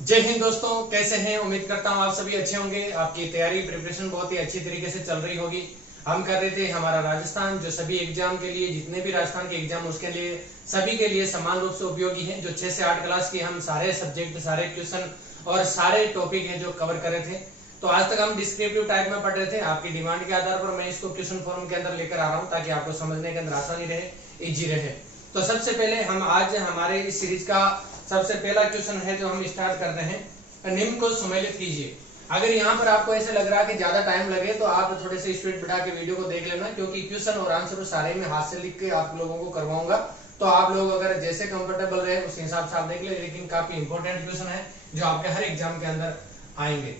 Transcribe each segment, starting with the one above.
जय हिंद दोस्तों, कैसे हैं। उम्मीद करता हूं आप सभी अच्छे होंगे। आपकी तैयारी प्रिपरेशन बहुत ही अच्छी तरीके से चल रही होगी। हम कर रहे थे हमारा राजस्थान, जो सभी एग्जाम के लिए, जितने भी राजस्थान के एग्जाम उसके लिए सभी के लिए समान रूप से उपयोगी है। जो 6 से 8 क्लास की हम सारे सब्जेक्ट, सारे क्वेश्चन और सारे टॉपिक हैं जो कवर कर रहे थे। तो आज तक हम डिस्क्रिप्टिव टाइप में पढ़ रहे थे। आपकी डिमांड के आधार पर मैं इसको क्वेश्चन फॉर्म के अंदर लेकर आ रहा हूँ, ताकि आपको समझने के अंदर आसानी रहे, इजी रहे। तो सबसे पहले हम आज हमारे इस सीरीज का सबसे पहला क्वेश्चन है जो हम स्टार्ट कर रहे हैं। निम्न को सुमेलित कीजिए। अगर यहाँ पर आपको ऐसे लग रहा है कि ज्यादा टाइम लगे तो आप थोड़े से स्पीड बढ़ा के वीडियो को देख लेना, क्योंकि क्वेश्चन और आंसर सारे में हाथ से लिख के आप लोगों को करवाऊंगा। तो आप लोग अगर जैसे कंफर्टेबल रहे उस हिसाब से आप देख ले, लेकिन काफी इंपॉर्टेंट क्वेश्चन है जो आपके हर एग्जाम के अंदर आएंगे।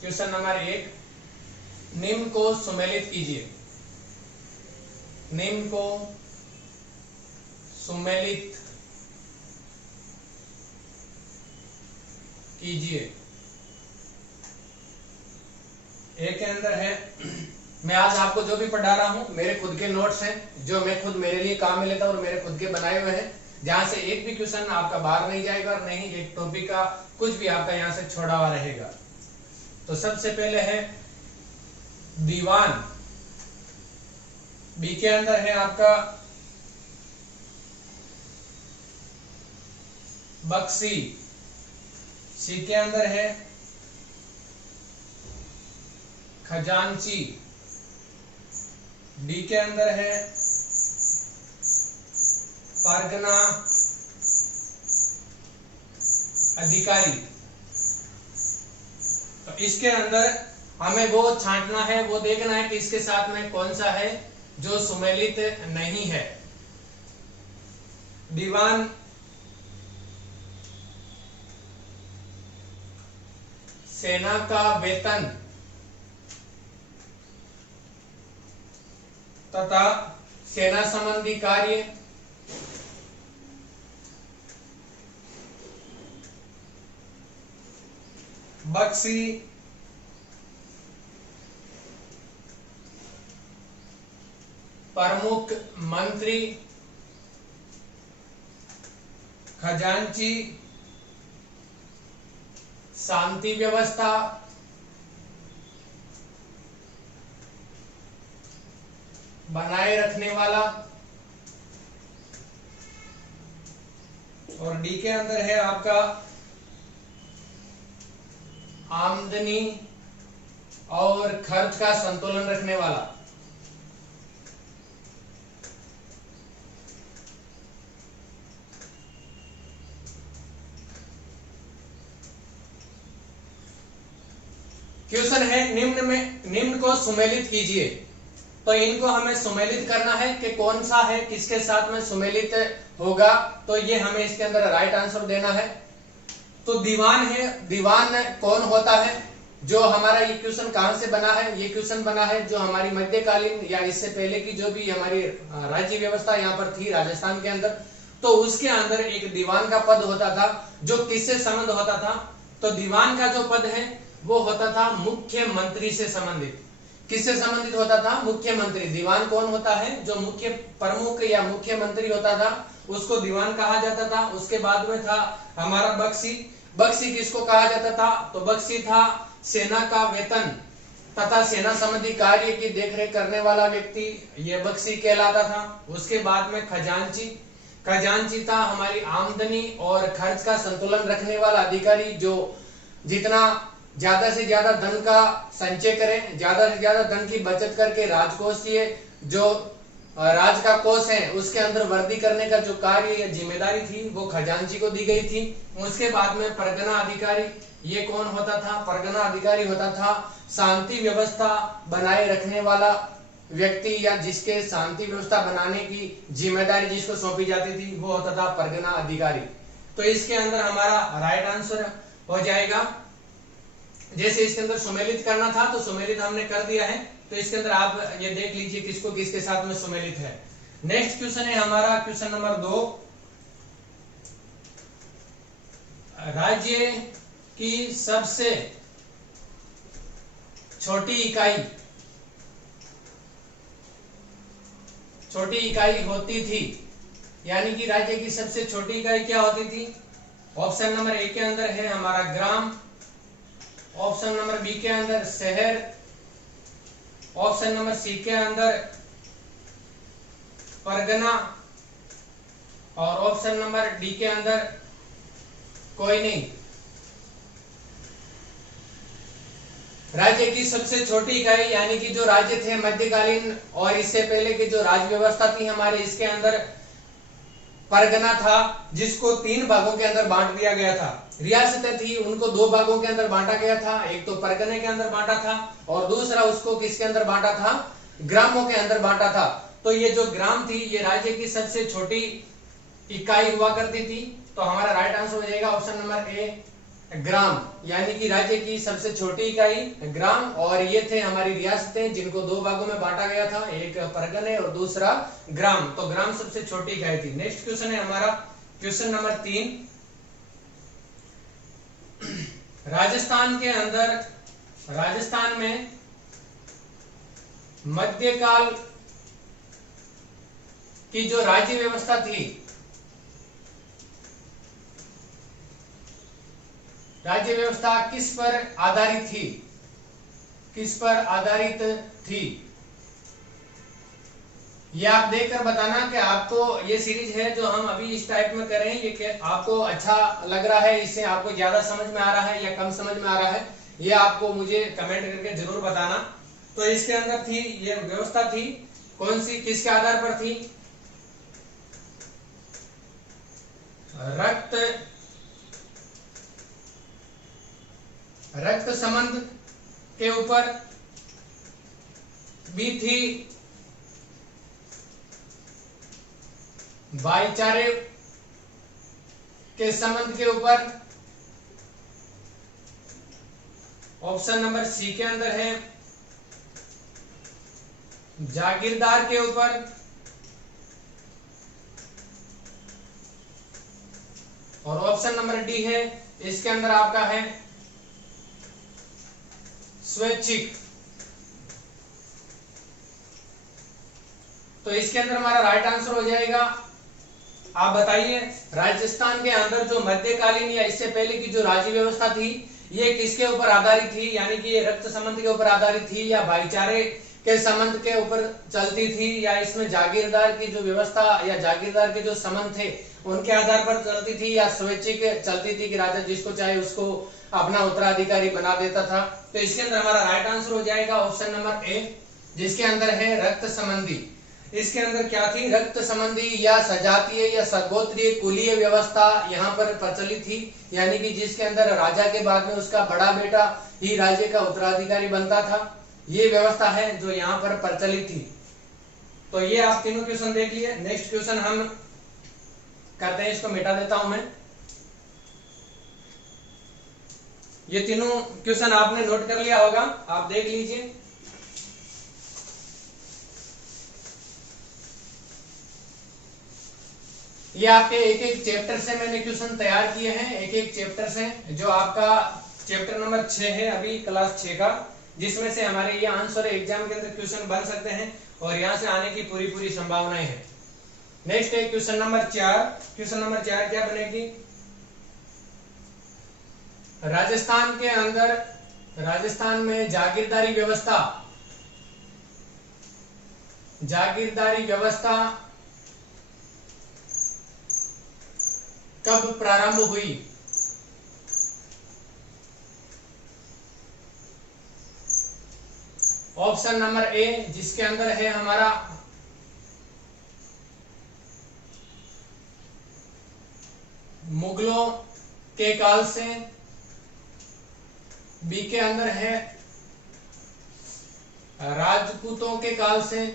क्वेश्चन नंबर 1, निम्न को सुमेलित कीजिए। निम्न को सुमेलित कीजिए। एक के अंदर है, मैं आज आपको जो भी पढ़ा रहा हूं मेरे खुद के नोट्स हैं, जो मैं खुद मेरे लिए काम में लेता हूं और मेरे खुद के बनाए हुए हैं, जहां से एक भी क्वेश्चन आपका बाहर नहीं जाएगा और नहीं एक टॉपिक का कुछ भी आपका यहां से छोड़ा हुआ रहेगा। तो सबसे पहले है दीवान। बी के अंदर है आपका बक्सी। सी के अंदर है खजांची। डी के अंदर है परगना अधिकारी। तो इसके अंदर हमें वो छांटना है, वो देखना है कि इसके साथ में कौन सा है जो सुमेलित नहीं है। दीवान, सेना का वेतन तथा सेना संबंधी कार्य, बक्सी, प्रमुख मंत्री, खजांची, शांति व्यवस्था, बनाए रखने वाला। और डी के अंदर है आपका आमदनी और खर्च का संतुलन रखने वाला। क्वेश्चन है निम्न को सुमेलित कीजिए। तो इनको हमें सुमेलित करना है कि कौन सा है किसके साथ में सुमेलित होगा, तो ये हमें इसके अंदर राइट आंसर देना है। तो दीवान है, दीवान कौन होता है, जो हमारा ये क्वेश्चन कहां से बना है, ये क्वेश्चन बना है जो हमारी मध्यकालीन या इससे पहले की जो भी हमारी राज्य व्यवस्था यहाँ पर थी राजस्थान के अंदर, तो उसके अंदर एक दीवान का पद होता था जो किससे संबंध होता था। तो दीवान का जो पद है वो होता था मुख्यमंत्री से संबंधित। किससे संबंधित होता था? मुख्यमंत्री। दीवान कौन होता है? जो मुख्य प्रमुख या मुख्यमंत्री होता था उसको दीवान कहा जाता था। उसके बाद में था हमारा बक्सी। बक्सी किसको कहा जाता था? तो बक्सी था सेना का वेतन तथा सेना संबंधी कार्य की देखरेख करने वाला व्यक्ति, ये बक्सी कहलाता था। उसके बाद में खजांची। खजांची था हमारी आमदनी और खर्च का संतुलन रखने वाला अधिकारी, जो जितना ज्यादा से ज्यादा धन का संचय करें, ज्यादा से ज्यादा धन की बचत करके राजकोषीय जो राज का कोष है उसके अंदर वृद्धि करने का जो कार्य या जिम्मेदारी थी वो खजांची को दी गई थी। उसके बाद में परगना अधिकारी, ये कौन होता था? परगना अधिकारी होता था शांति व्यवस्था बनाए रखने वाला व्यक्ति, या जिसके शांति व्यवस्था बनाने की जिम्मेदारी जिसको सौंपी जाती थी वो होता था परगना अधिकारी। तो इसके अंदर हमारा राइट आंसर हो जाएगा। जैसे इसके अंदर सुमेलित करना था तो सुमेलित हमने कर दिया है, तो इसके अंदर आप ये देख लीजिए किसको किसके साथ में सुमेलित है। नेक्स्ट क्वेश्चन है हमारा क्वेश्चन नंबर 2, राज्य की सबसे छोटी इकाई होती थी, यानी कि राज्य की सबसे छोटी इकाई क्या होती थी? ऑप्शन नंबर ए के अंदर है हमारा ग्राम, ऑप्शन नंबर बी के अंदर शहर, ऑप्शन नंबर सी के अंदर परगना और ऑप्शन नंबर डी के अंदर कोई नहीं। राज्य की सबसे छोटी इकाई यानी कि जो राज्य थे मध्यकालीन और इससे पहले की जो राज व्यवस्था थी हमारे, इसके अंदर परगना था जिसको 3 भागों के अंदर बांट दिया गया था। रियासतें थी उनको 2 भागों के अंदर बांटा गया था, एक तो परगने के अंदर बांटा था और दूसरा उसको किसके अंदर बांटा था, ग्रामों के अंदर बांटा था। तो ये जो ग्राम थी ये राज्य की सबसे छोटी इकाई हुआ करती थी। तो हमारा राइट आंसर हो जाएगा ऑप्शन नंबर ए ग्राम, यानी कि राज्य की सबसे छोटी इकाई ग्राम। और ये थे हमारी रियासतें जिनको 2 भागों में बांटा गया था, एक परगने और दूसरा ग्राम। तो ग्राम सबसे छोटी इकाई थी। नेक्स्ट क्वेश्चन है हमारा क्वेश्चन नंबर 3। राजस्थान के अंदर, राजस्थान में मध्यकाल की जो राज्य व्यवस्था थी, राज्य व्यवस्था किस पर आधारित थी, किस पर आधारित थी? ये आप देखकर बताना कि आपको ये सीरीज है जो हम अभी इस टाइप में करें, ये आपको अच्छा लग रहा है, इससे आपको ज्यादा समझ में आ रहा है या कम समझ में आ रहा है, ये आपको मुझे कमेंट करके जरूर बताना। तो इसके अंदर थी ये व्यवस्था थी कौन सी, किसके आधार पर थी? रक्त संबंध के ऊपर भी थी, भाईचारे के संबंध के ऊपर, ऑप्शन नंबर सी के अंदर है जागीरदार के ऊपर, और ऑप्शन नंबर डी है इसके अंदर आपका है स्वैच्छिक। तो इसके अंदर हमारा राइट आंसर हो जाएगा, आप बताइए राजस्थान के अंदर जो मध्यकालीन या इससे पहले की जो राज्य व्यवस्था थी ये किसके ऊपर आधारित थी, यानी कि ये रक्त संबंध के ऊपर आधारित थी या भाईचारे के संबंध के ऊपर चलती थी, या इसमें जागीरदार की जो व्यवस्था या जागीरदार के जो संबंध थे उनके आधार पर चलती थी, या स्वैच्छिक चलती थी कि राजा जिसको चाहे उसको अपना उत्तराधिकारी बना देता था। तो इसके अंदर हमारा राइट आंसर हो जाएगा ऑप्शन नंबर ए जिसके अंदर है रक्त संबंधी। इसके अंदर क्या थी, रक्त संबंधी या सजातीय या सगोत्रीय कुलीय व्यवस्था यहाँ पर प्रचलित थी, यानी कि जिसके अंदर राजा के बाद में उसका बड़ा बेटा ही राज्य का उत्तराधिकारी बनता था। ये व्यवस्था है जो यहाँ पर प्रचलित थी। तो ये आप तीनों क्वेश्चन देख लिए। नेक्स्ट क्वेश्चन हम करते हैं, इसको मिटा देता हूं मैं। ये तीनों क्वेश्चन आपने नोट कर लिया होगा, आप देख लीजिए। ये आपके एक एक चैप्टर से मैंने क्वेश्चन तैयार किए हैं, एक एक चैप्टर से, जो आपका चैप्टर नंबर 6 है अभी क्लास 6 का, जिसमें से हमारे ये आंसर एग्जाम के अंदर क्वेश्चन बन सकते हैं और यहां से आने की पूरी संभावनाएं हैं। नेक्स्ट है क्वेश्चन नंबर 4। क्वेश्चन नंबर 4 क्या बनेगी, राजस्थान के अंदर, राजस्थान में जागीरदारी व्यवस्था, जागीरदारी व्यवस्था कब प्रारंभ हुई? ऑप्शन नंबर ए जिसके अंदर है हमारा मुगलों के काल से, बी के अंदर है राजपूतों के काल से,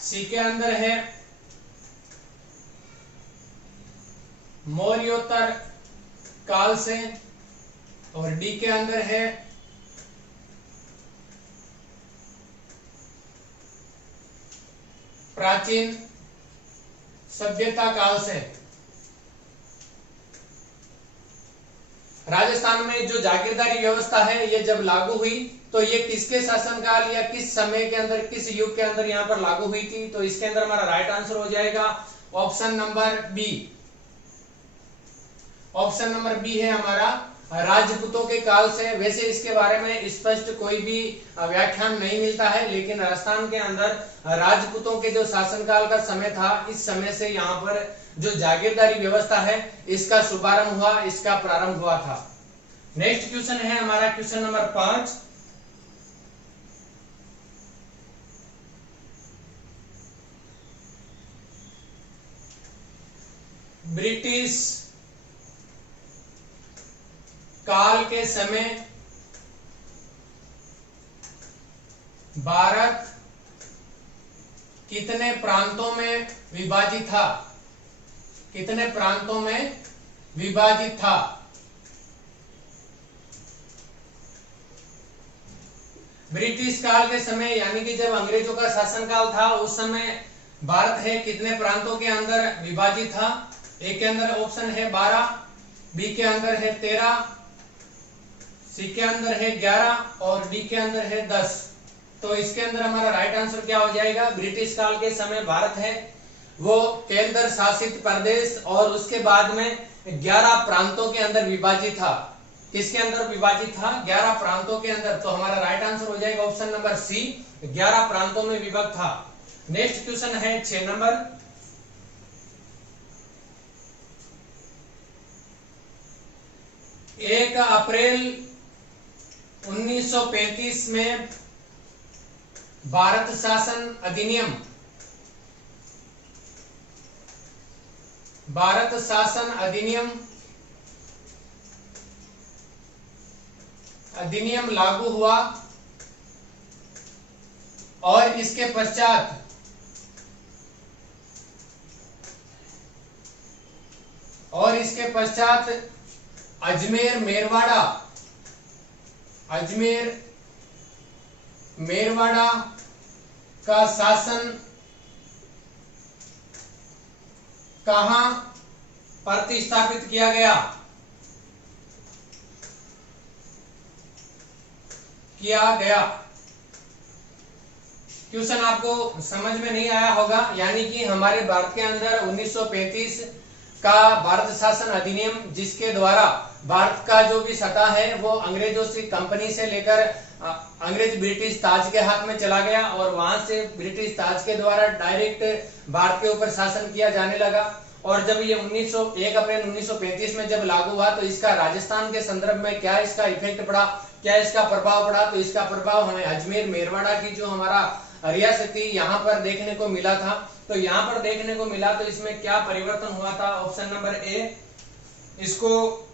सी के अंदर है मौर्योत्तर काल से, और डी के अंदर है प्राचीन सभ्यता काल से। राजस्थान में जो जागीरदारी व्यवस्था है ये जब लागू हुई तो ये किसके शासनकाल या किस समय के अंदर, किस युग के अंदर यहाँ पर लागू हुई थी? तो इसके अंदर हमारा राइट आंसर हो जाएगा option number B. Option number B है हमारा राजपूतों के काल से। वैसे इसके बारे में स्पष्ट कोई भी व्याख्यान नहीं मिलता है, लेकिन राजस्थान के अंदर राजपूतों के जो शासनकाल का समय था, इस समय से यहाँ पर जो जागीरदारी व्यवस्था है इसका शुभारंभ हुआ, इसका प्रारंभ हुआ था। नेक्स्ट क्वेश्चन है हमारा क्वेश्चन नंबर 5। ब्रिटिश काल के समय भारत कितने प्रांतों में विभाजित था? कितने प्रांतों में विभाजित था? ब्रिटिश काल के समय यानी कि जब अंग्रेजों का शासनकाल था, उस समय भारत है कितने प्रांतों के अंदर विभाजित था? ए के अंदर ऑप्शन है 12, बी के अंदर है 13, सी के अंदर है 11 और डी के अंदर है 10। तो इसके अंदर हमारा राइट आंसर क्या हो जाएगा? ब्रिटिश काल के समय भारत है वो केंद्र शासित प्रदेश और उसके बाद में 11 प्रांतों के अंदर विभाजित था। किसके अंदर विभाजित था? 11 प्रांतों के अंदर। तो हमारा राइट आंसर हो जाएगा ऑप्शन नंबर सी, 11 प्रांतों में विभक्त था। नेक्स्ट क्वेश्चन है 6 नंबर। 1 अप्रैल 1935 में भारत शासन अधिनियम, भारत शासन अधिनियम लागू हुआ और इसके पश्चात अजमेर मेरवाड़ा का शासन कहां प्रतिस्थापित किया गया? क्वेश्चन आपको समझ में नहीं आया होगा, यानी कि हमारे भारत के अंदर 1935 का भारत शासन अधिनियम, जिसके द्वारा भारत का जो भी सत्ता है वो अंग्रेजों से कंपनी से लेकर अंग्रेज ब्रिटिश ताज के हाथ में चला गया और वहां से ब्रिटिश ताज के द्वारा डायरेक्ट भारत के ऊपर शासन किया जाने लगा। और जब ये 1 अप्रैल 1935 में जब लागू हुआ तो इसका राजस्थान के संदर्भ में क्या इसका इफेक्ट पड़ा, क्या इसका प्रभाव पड़ा? तो इसका प्रभाव हमें अजमेर मेरवाड़ा की जो हमारा रियासती यहाँ पर देखने को मिला था। तो यहाँ पर देखने को मिला तो इसमें क्या परिवर्तन हुआ था? ऑप्शन नंबर ए, इसको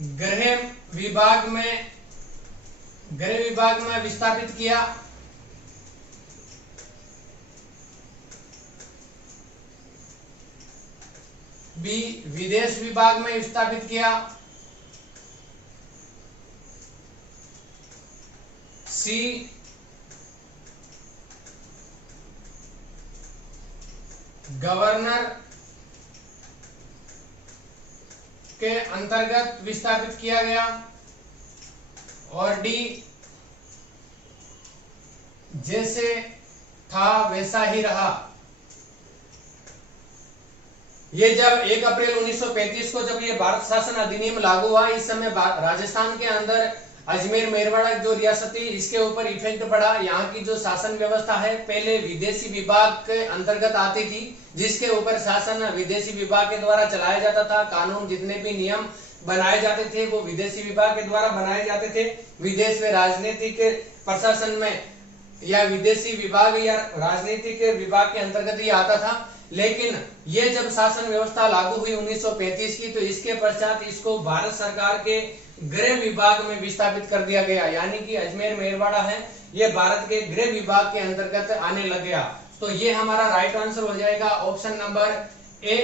गृह विभाग में विस्थापित किया। बी, विदेश विभाग में विस्थापित किया। सी, गवर्नर के अंतर्गत विस्थापित किया गया और डी, जैसे था वैसा ही रहा। ये जब 1 अप्रैल 1935 को जब ये भारत शासन अधिनियम लागू हुआ, इस समय राजस्थान के अंदर अजमेर मेरवाड़ा जो रियासत थी इसके ऊपर इफेक्ट पड़ा। यहाँ की जो शासन व्यवस्था है पहले विदेशी विभाग के अंतर्गत आती थी, जिसके ऊपर शासन विदेशी विभाग के द्वारा चलाया जाता था। कानून जितने भी नियम बनाए जाते थे वो विदेशी विभाग के द्वारा बनाए जाते थे। विदेश में राजनीतिक प्रशासन में या विदेशी विभाग या राजनीतिक विभाग के अंतर्गत ही आता था। लेकिन ये जब शासन व्यवस्था लागू हुई 1935 की, तो इसके पश्चात इसको भारत सरकार के गृह विभाग में विस्थापित कर दिया गया, यानी कि अजमेर मेरवाड़ा है ये भारत के गृह विभाग के अंतर्गत आने लग गया। तो ये हमारा राइट आंसर हो जाएगा ऑप्शन नंबर ए,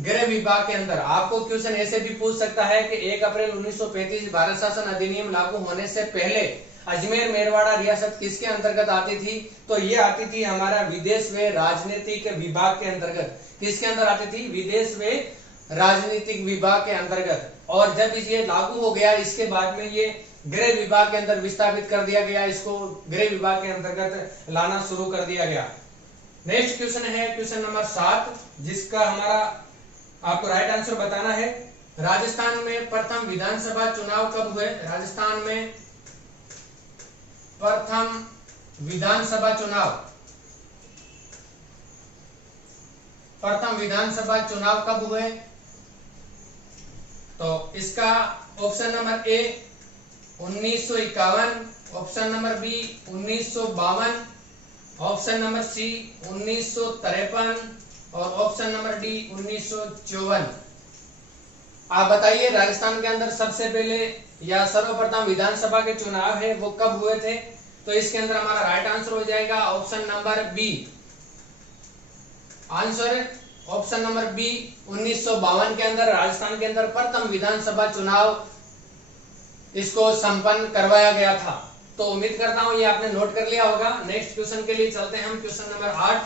गृह विभाग के अंदर। आपको क्वेश्चन ऐसे भी पूछ सकता है कि 1 अप्रैल 1935 भारत शासन अधिनियम लागू होने से पहले अजमेर मेरवाड़ा रियासत किसके अंतर्गत आती थी? तो ये आती थी हमारा विदेश व राजनीतिक विभाग के अंतर्गत। किसके अंदर आती थी? विदेश व राजनीतिक विभाग के अंतर्गत। और जब ये लागू हो गया इसके बाद में ये गृह विभाग के अंदर विस्थापित कर दिया गया, इसको गृह विभाग के अंतर्गत लाना शुरू कर दिया गया। नेक्स्ट क्वेश्चन है क्वेश्चन नंबर 7, जिसका हमारा आपको राइट आंसर बताना है। राजस्थान में प्रथम विधानसभा चुनाव कब हुए? राजस्थान में प्रथम विधानसभा चुनाव कब हुए? तो इसका option number A 1951, option number B 1952, option number C 1953 और ऑप्शन नंबर डी 1954। आप बताइए राजस्थान के अंदर सबसे पहले या सर्वप्रथम विधानसभा के चुनाव है वो कब हुए थे? तो इसके अंदर हमारा राइट आंसर हो जाएगा option number B. Answer option number B 1952 के अंदर राजस्थान के अंदर प्रथम विधानसभा चुनाव इसको संपन्न करवाया गया था। तो उम्मीद करता हूं ये आपने नोट कर लिया होगा। नेक्स्ट क्वेश्चन के लिए चलते हैं हम, क्वेश्चन नंबर 8।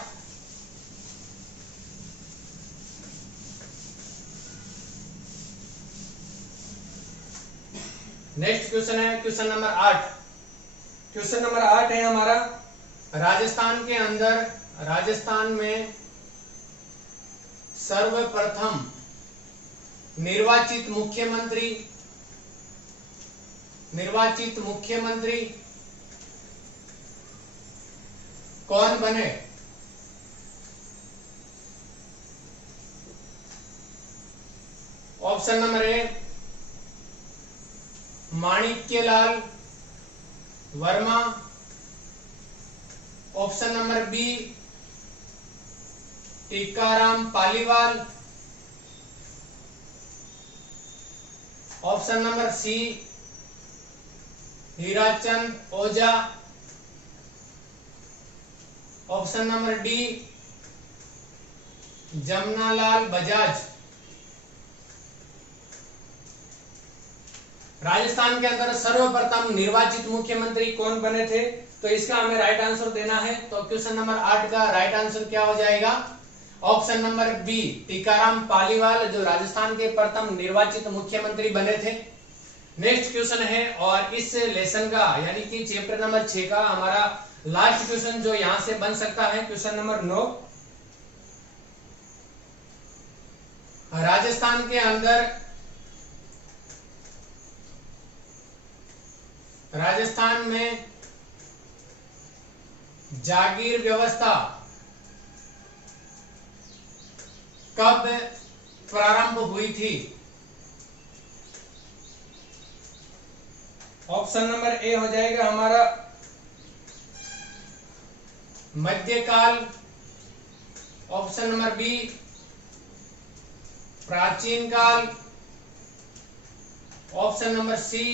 नेक्स्ट क्वेश्चन है क्वेश्चन नंबर 8। क्वेश्चन नंबर 8 है हमारा, राजस्थान में सर्वप्रथम निर्वाचित मुख्यमंत्री कौन बने? Option number A Manikyalal Verma, option number B Tikaram Paliwal, option number C Hirachand Ojha, option number D Jamnalal Bajaj. Rajasthan के अंदर सर्वप्रथम निर्वाचित मुख्यमंत्री कौन बने थे? तो इसका हमें राइट आंसर देना है। तो क्वेश्चन नंबर 8 का राइट आंसर क्या हो जाएगा? Option number B Tikaram Paliwal, जो राजस्थान के प्रथम निर्वाचित मुख्यमंत्री बने थे। नेक्स्ट क्वेश्चन है और इस लेसन का यानी कि चैप्टर नंबर 6 का हमारा लास्ट क्वेश्चन जो यहां से बन सकता है, क्वेश्चन नंबर 9। राजस्थान में जागीर व्यवस्था कब प्रारंभ हुई थी? ऑप्शन नंबर ए हो जाएगा हमारा मध्यकाल, ऑप्शन नंबर बी प्राचीन काल, ऑप्शन नंबर सी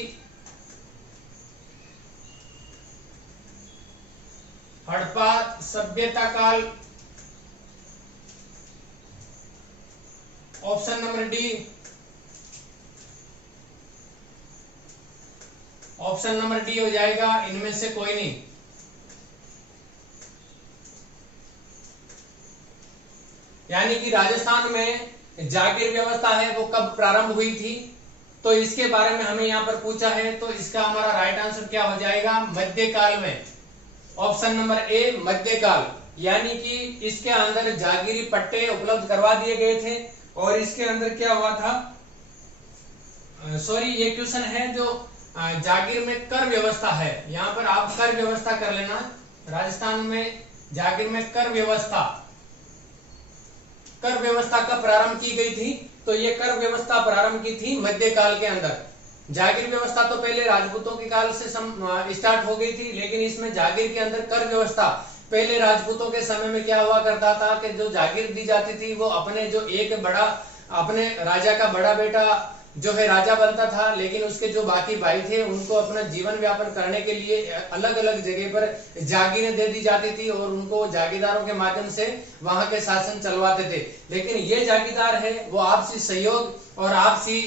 हड़प्पा सभ्यता काल, ऑप्शन नंबर डी हो जाएगा इनमें से कोई नहीं। यानी कि राजस्थान में जागीर व्यवस्था है वो कब प्रारंभ हुई थी, तो इसके बारे में हमें यहाँ पर पूछा है। तो इसका हमारा राइट आंसर क्या हो जाएगा? मध्यकाल में। ऑप्शन नंबर ए मध्यकाल, यानी कि इसके अंदर जागीरी पट्टे उपलब्ध करवा दिए गए थे और इसके अंदर क्या हुआ था, सॉरी ये क्वेश्चन है जो जागीर में कर व्यवस्था है, यहाँ पर आप कर व्यवस्था कर लेना। राजस्थान में जागीर में कर व्यवस्था कब प्रारंभ की गई थी? तो ये कर व्यवस्था प्रारंभ की थी मध्यकाल के अंदर। जागीर व्यवस्था तो पहले राजपूतों के काल से स्टार्ट हो गई थी, लेकिन इसमें जागीर के अंदर कर व्यवस्था पहले राजपूतों के समय में क्या हुआ करता था कि जो जागीर दी जाती थी वो अपने राजा का बड़ा बेटा जो है राजा बनता था, लेकिन उसके जो बाकी भाई थे उनको अपना जीवन व्यापन करने के लिए अलग अलग जगह पर जागीरें दे दी जाती थी और उनको जागीरदारों के माध्यम से वहां के शासन चलवाते थे। लेकिन ये जागीरदार है वो आपसी सहयोग और आपसी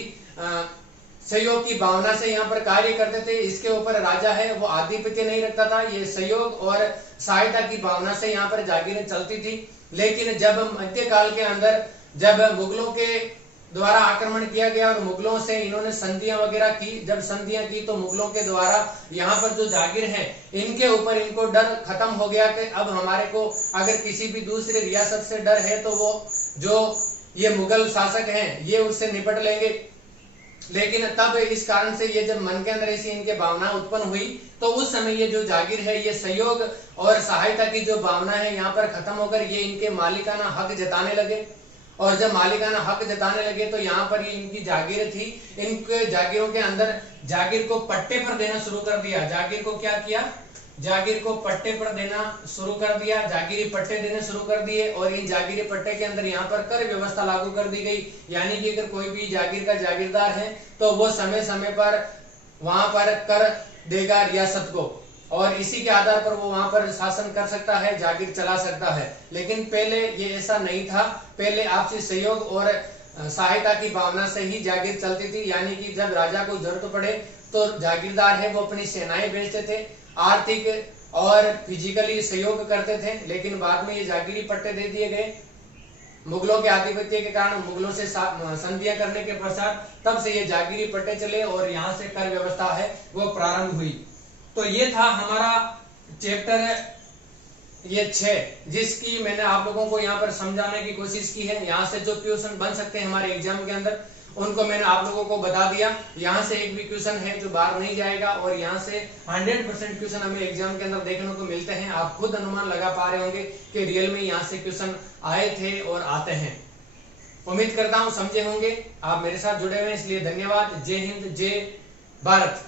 सहयोग की भावना से यहाँ पर कार्य करते थे। इसके ऊपर राजा है वो आधिपत्य नहीं रखता था, ये सहयोग और सहायता की भावना से यहाँ पर जागीरें चलती थी। लेकिन जब मध्यकाल के अंदर जब मुगलों के द्वारा आक्रमण किया गया और मुगलों से इन्होंने संधियां वगैरह की। जब संधियां की तो मुगलों के द्वारा यहाँ पर जो जागीर है इनके ऊपर इनको डर खत्म हो गया कि अब हमारे को अगर किसी भी दूसरी रियासत से डर है तो वो जो ये मुगल शासक हैं ये उससे निपट लेंगे। लेकिन तब इस कारण से ये जब मन के अंदर ऐसी इनके भावना उत्पन्न हुई तो उस समय ये जो जागीर है ये सहयोग और सहायता की जो भावना है यहाँ पर खत्म होकर ये इनके मालिकाना हक जताने लगे। और जब मालिकाना हक जताने लगे तो यहाँ पर ये इनकी जागीर थी, इनके जागीरों के अंदर जागीर को पट्टे पर देना शुरू कर दिया। जागीर को क्या किया, जागीर को पट्टे पर देना शुरू कर दिया, जागीरी पट्टे देने शुरू कर दिए। और इन जागीरी पट्टे के अंदर यहाँ पर कर व्यवस्था लागू कर दी गई, यानी कि अगर कोई भी जागीर का जागीरदार है तो वो समय समय पर वहां पर कर देगा रियासत को और इसी के आधार पर वो वहां पर शासन कर सकता है, जागीर चला सकता है। लेकिन पहले ये ऐसा नहीं था, पहले आपसी सहयोग और सहायता की भावना से ही जागीर चलती थी। यानी कि जब राजा को जरूरत पड़े तो जागीरदार है वो अपनी सेनाएं भेजते थे, आर्थिक और फिजिकली सहयोग करते थे। लेकिन बाद में ये जागीरी पट्टे दे दिए गए मुगलों के आधिपत्य के कारण, मुगलों से संधियां करने के पश्चात तब से ये जागीरी पट्टे चले और यहाँ से कर व्यवस्था है वो प्रारंभ हुई। तो ये था हमारा चैप्टर ये 6 जिसकी मैंने आप लोगों को यहाँ पर समझाने की कोशिश की है। यहाँ से जो क्वेश्चन बन सकते हैं हमारे एग्जाम के अंदर उनको मैंने आप लोगों को बता दिया। यहाँ से एक भी क्वेश्चन है जो बाहर नहीं जाएगा और यहाँ से 100% क्वेश्चन हमें एग्जाम के अंदर देखने को मिलते हैं। आप खुद अनुमान लगा पा रहे होंगे कि रियल में यहाँ से क्वेश्चन आए थे और आते हैं। उम्मीद करता हूँ समझे होंगे। आप मेरे साथ जुड़े हुए हैं इसलिए धन्यवाद। जय हिंद, जय भारत।